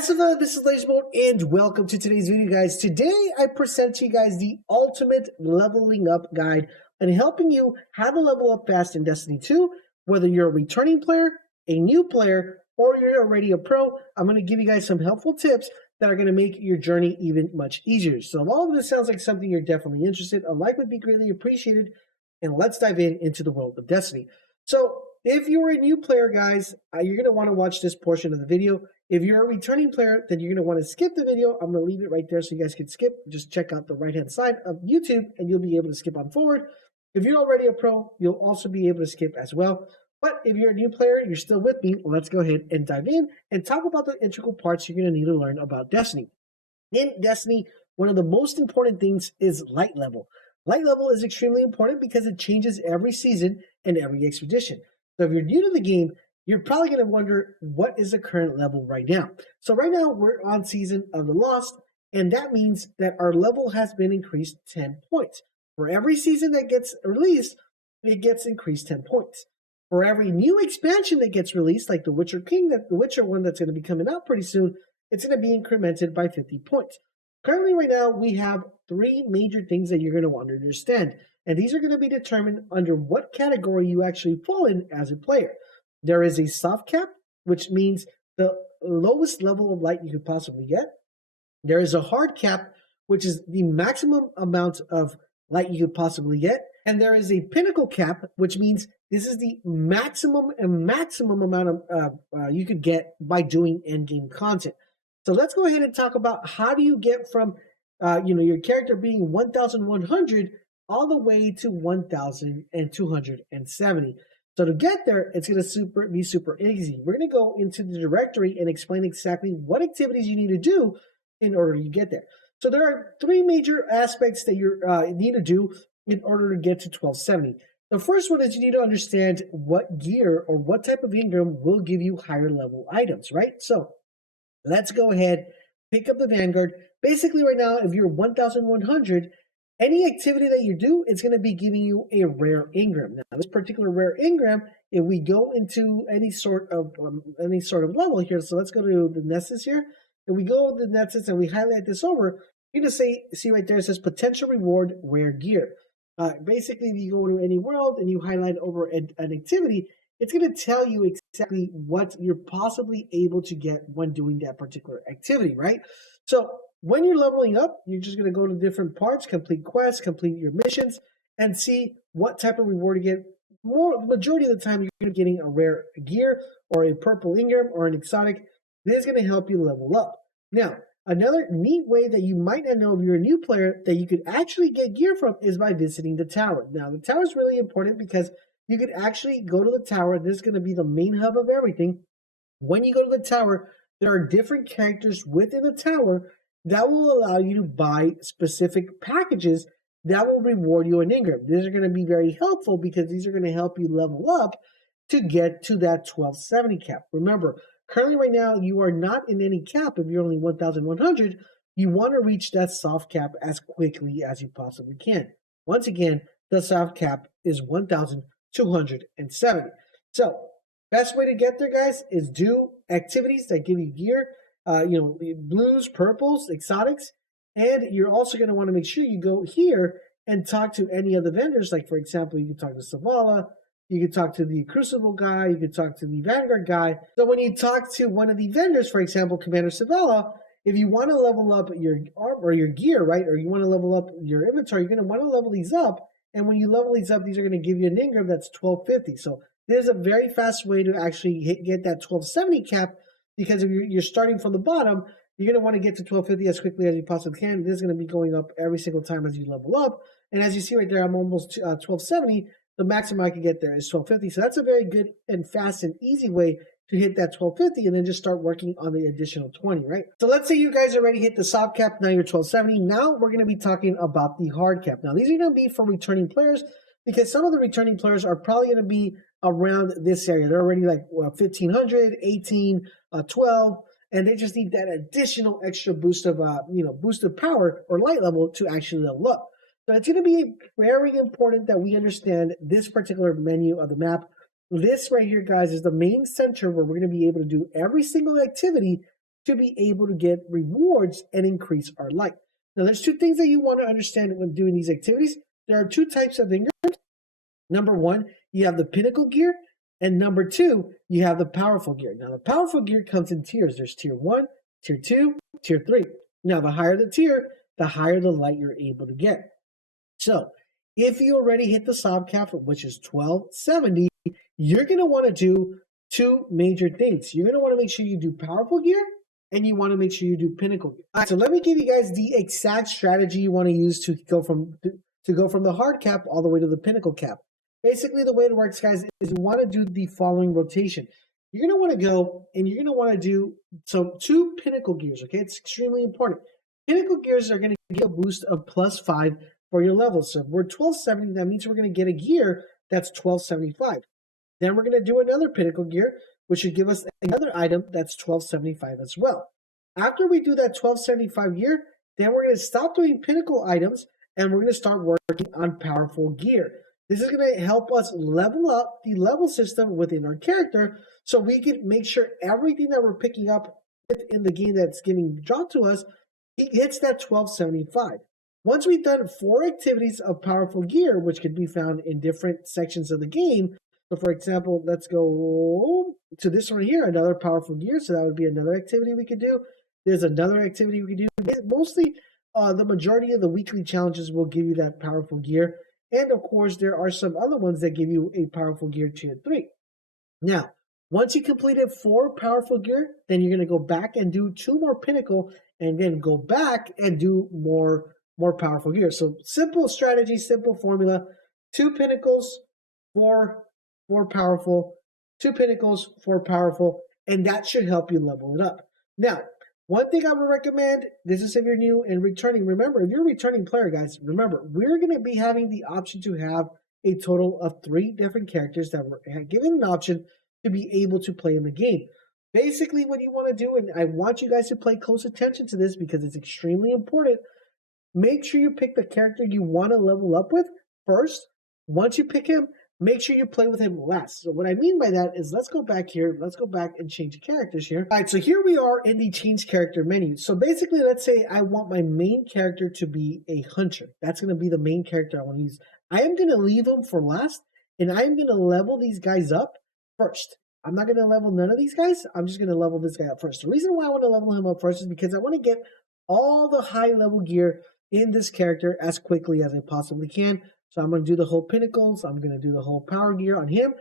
Massive, this is LaserBolt, and welcome to today's video, guys. Today, I present to you guys the ultimate leveling up guide on helping you how to level up fast in Destiny 2, whether you're a returning player, a new player, or you're already a pro. I'm going to give you guys some helpful tips that are going to make your journey even much easier. So if all of this sounds like something you're definitely interested, a like would be greatly appreciated, and let's dive into the world of Destiny. So if you're a new player, guys, you're going to want to watch this portion of the video. If you're a returning player, then you're going to want to skip the video. I'm going to leave it right there so you guys can skip. Just check out the right-hand side of YouTube, and you'll be able to skip on forward. If you're already a pro, you'll also be able to skip as well. But if you're a new player, you're still with me, let's go ahead and dive in and talk about the integral parts you're going to need to learn about Destiny. In Destiny, one of the most important things is light level. Light level is extremely important because it changes every season and every expedition. So if you're new to the game, you're probably going to wonder, what is the current level right now? So right now, we're on Season of the Lost, and that means that our level has been increased 10 points. For every season that gets released, it gets increased 10 points. For every new expansion that gets released, like the Witcher King, the Witcher one that's going to be coming out pretty soon, it's going to be incremented by 50 points. Currently, right now, we have three major things that you're going to want to understand, and these are going to be determined under what category you actually fall in as a player. There is a soft cap, which means the lowest level of light you could possibly get. There is a hard cap, which is the maximum amount of light you could possibly get. And there is a pinnacle cap, which means this is the maximum amount of you could get by doing endgame content. So let's go ahead and talk about how do you get from your character being 1,100 all the way to 1,270. So to get there, it's going to be super easy. We're going to go into the directory and explain exactly what activities you need to do in order to get there. So there are three major aspects that you need to do in order to get to 1270. The first one is you need to understand what gear or what type of Ingram will give you higher level items, right? So let's go ahead, pick up the Vanguard. Basically right now, if you're 1,100, any activity that you do, it's going to be giving you a rare Ingram. Now, this particular rare Ingram, if we go into any sort of level here, so let's go to the Nessus here. If we go to the Nessus and we highlight this over, you're going to see right there, it says potential reward rare gear. Basically, if you go to any world and you highlight over an activity, it's going to tell you exactly what you're possibly able to get when doing that particular activity, right? So when you're leveling up, you're just going to go to different parts, complete quests, complete your missions, and see what type of reward you get. Majority of the time, you're getting a rare gear or a purple Ingram or an exotic. This is going to help you level up. Now, another neat way that you might not know if you're a new player that you could actually get gear from is by visiting the tower. Now, the tower is really important because you could actually go to the tower. This is going to be the main hub of everything. When you go to the tower, there are different characters within the tower that will allow you to buy specific packages that will reward you an Ingram. These are going to be very helpful because these are going to help you level up to get to that 1270 cap. Remember, currently right now, you are not in any cap if you're only 1,100. You want to reach that soft cap as quickly as you possibly can. Once again, the soft cap is 1,270. So, best way to get there, guys, is do activities that give you gear. Blues, purples, exotics, and you're also going to want to make sure you go here and talk to any of the vendors. Like, for example, you can talk to Savala, you can talk to the Crucible guy, you can talk to the Vanguard guy. So when you talk to one of the vendors, for example, Commander Savala, if you want to level up your arm or your gear, right, or you want to level up your inventory, you're going to want to level these up. And when you level these up, these are going to give you an Ingram that's 1250. So there's a very fast way to actually get that 1270 cap. Because if you're starting from the bottom, you're going to want to get to 1250 as quickly as you possibly can. This is going to be going up every single time as you level up. And as you see right there, I'm almost 1270. The maximum I can get there is 1250. So that's a very good and fast and easy way to hit that 1250 and then just start working on the additional 20, right? So let's say you guys already hit the soft cap. Now you're 1270. Now we're going to be talking about the hard cap. Now these are going to be for returning players because some of the returning players are probably going to be around this area. They're already like 1,500, 18, 12, and they just need that additional extra boost of power or light level to actually level up. So it's going to be very important that we understand this particular menu of the map. This right here, guys, is the main center where we're going to be able to do every single activity to be able to get rewards and increase our light. Now, there's two things that you want to understand when doing these activities. There are two types of ingredients. Number one, you have the pinnacle gear, and number two, you have the powerful gear. Now, the powerful gear comes in tiers. There's tier 1, tier 2, tier 3. Now, the higher the tier, the higher the light you're able to get. So, if you already hit the sob cap, which is 1270, you're going to want to do two major things. You're going to want to make sure you do powerful gear, and you want to make sure you do pinnacle gear. All right, so let me give you guys the exact strategy you want to use to go from the hard cap all the way to the pinnacle cap. Basically, the way it works, guys, is you want to do the following rotation. You're going to want to go and you're going to want to do two pinnacle gears, okay? It's extremely important. Pinnacle gears are going to give a boost of +5 for your levels. So if we're 1270, that means we're going to get a gear that's 1275. Then we're going to do another pinnacle gear, which should give us another item that's 1275 as well. After we do that 1275 gear, then we're going to stop doing pinnacle items and we're going to start working on powerful gear. This is going to help us level up the level system within our character so we can make sure everything that we're picking up in the game that's getting dropped to us, it hits that 1275. Once we've done 4 activities of powerful gear, which can be found in different sections of the game, so for example, let's go to this one here, another powerful gear, so that would be another activity we could do. There's another activity we could do. Mostly, the majority of the weekly challenges will give you that powerful gear. And of course, there are some other ones that give you a powerful gear tier 3. Now, once you completed 4 powerful gear, then you're going to go back and do 2 more pinnacle, and then go back and do more powerful gear. So simple strategy, simple formula: 2 pinnacles, 4 powerful, 2 pinnacles, 4 powerful, and that should help you level it up. Now, one thing I would recommend, this is if you're new and returning, remember, if you're a returning player, guys, remember, we're going to be having the option to have a total of 3 different characters that were given an option to be able to play in the game. Basically, what you want to do, and I want you guys to pay close attention to this because it's extremely important, make sure you pick the character you want to level up with first. Once you pick him, make sure you play with him last. So what I mean by that is, let's go back here. Let's go back and change characters here. All right, so here we are in the change character menu. So basically, let's say I want my main character to be a hunter. That's going to be the main character I want to use. I am going to leave him for last, and I am going to level these guys up first. I'm not going to level none of these guys. I'm just going to level this guy up first. The reason why I want to level him up first is because I want to get all the high level gear in this character as quickly as I possibly can. So I'm going to do the whole pinnacles. I'm going to do the whole power gear on him.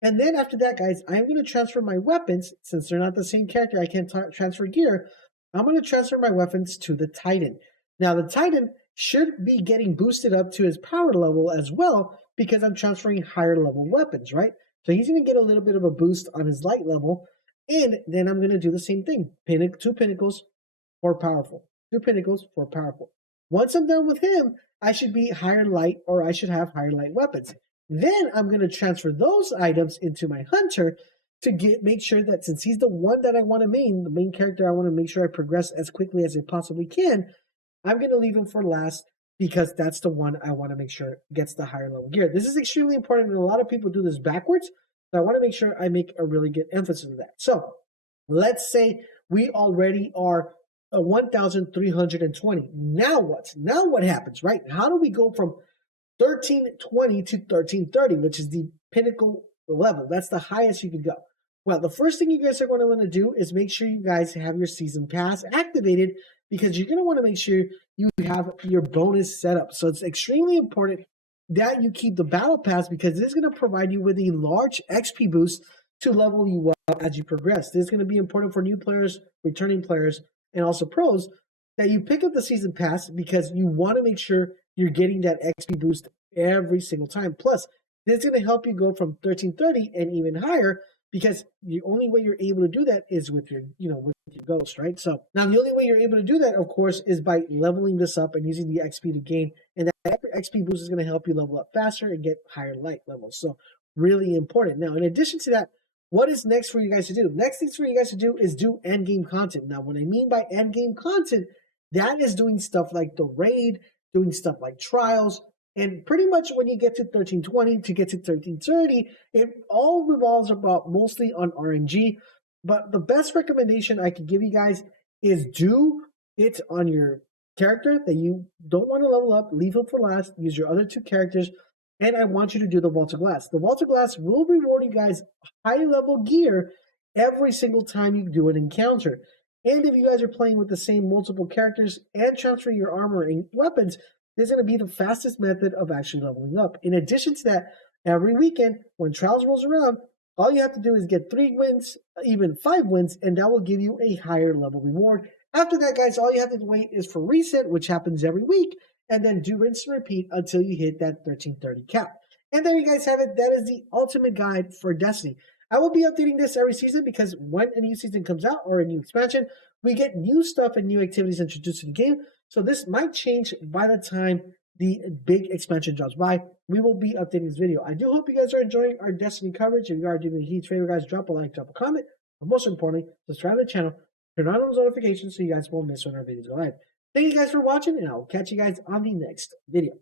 And then after that, guys, I'm going to transfer my weapons. Since they're not the same character, I can't transfer gear. I'm going to transfer my weapons to the Titan. Now, the Titan should be getting boosted up to his power level as well because I'm transferring higher level weapons, right? So he's going to get a little bit of a boost on his light level. And then I'm going to do the same thing. 2 pinnacles, 4 powerful. 2 pinnacles, 4 powerful. Once I'm done with him, I should be higher light, or I should have higher light weapons. Then I'm going to transfer those items into my hunter to make sure that since he's the one that I want to main, the main character I want to make sure I progress as quickly as I possibly can, I'm going to leave him for last because that's the one I want to make sure gets the higher level gear. This is extremely important, and a lot of people do this backwards, so I want to make sure I make a really good emphasis of that. So let's say we already are 1,320. Now what? Now what happens, right? How do we go from 1320 to 1330, which is the pinnacle level? That's the highest you can go. Well, the first thing you guys are going to want to do is make sure you guys have your season pass activated because you're going to want to make sure you have your bonus set up. So it's extremely important that you keep the battle pass because this is going to provide you with a large XP boost to level you up as you progress. This is going to be important for new players, returning players, and also pros, that you pick up the season pass because you want to make sure you're getting that XP boost every single time. Plus, this is going to help you go from 1330 and even higher because the only way you're able to do that is with your, with your ghost, right? So now the only way you're able to do that, of course, is by leveling this up and using the XP to gain. And that XP boost is going to help you level up faster and get higher light levels. So really important. Now, in addition to that, what is next for you guys to do? Next things for you guys to do is do end game content. Now, what I mean by end game content, that is doing stuff like the raid, doing stuff like trials, and pretty much when you get to 1320 to get to 1330, it all revolves about mostly on RNG. But the best recommendation I could give you guys is do it on your character that you don't want to level up, leave him for last, use your other two characters, and I want you to do the Vault of Glass. The Vault of Glass will reward you guys high level gear every single time you do an encounter. And if you guys are playing with the same multiple characters and transferring your armor and weapons, this is going to be the fastest method of actually leveling up. In addition to that, every weekend when Trials rolls around, all you have to do is get 3 wins, even 5 wins, and that will give you a higher level reward. After that, guys, all you have to wait is for reset, which happens every week, and then do rinse and repeat until you hit that 1330 cap. And there you guys have it. That is the ultimate guide for Destiny. I will be updating this every season because when a new season comes out or a new expansion, we get new stuff and new activities introduced to the game. So this might change by the time the big expansion drops by. We will be updating this video. I do hope you guys are enjoying our Destiny coverage. If you are doing a huge favor, guys, drop a like, drop a comment, but most importantly, subscribe to the channel, turn on those notifications so you guys won't miss when our videos go live. Thank you guys for watching, and I will catch you guys on the next video.